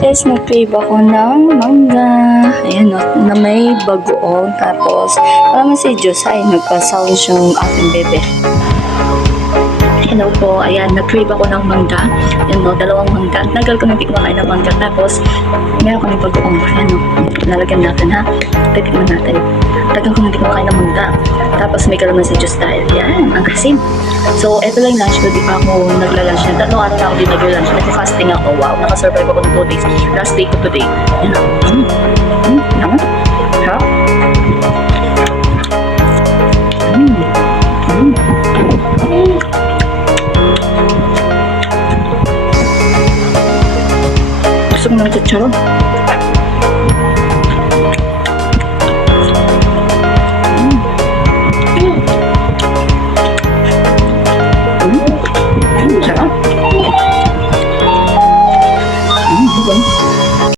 Guys, nag-crave ako ng mangga. Ayan, no, na may bagoong. Tapos, parang si Diyos ay nagpa-sound yung ating bebe. Hello po, ayan, nag-crave ako ng mangga. Ayan no, dalawang mangga. Nagal ko nang di kumakain ng mangga. Tapos, meron kami bagoong. Ayan no, lalagyan natin ha. Titikman natin. Tagal ko nang di kumakain ng mangga. Tapos, may kalaman si Diyos dahil. Ayan, ang asim. So, eto lang yung lunch ko. Di pa ako nagla-lunch na. Tatlong araw na ako din nag-lunch. Nag-fasting ako. Wow, nakasurvive ako ng 2 days. Last day ko today. Ayan o. Naman. Ha? Gusto mo ng chicharon? Sarap.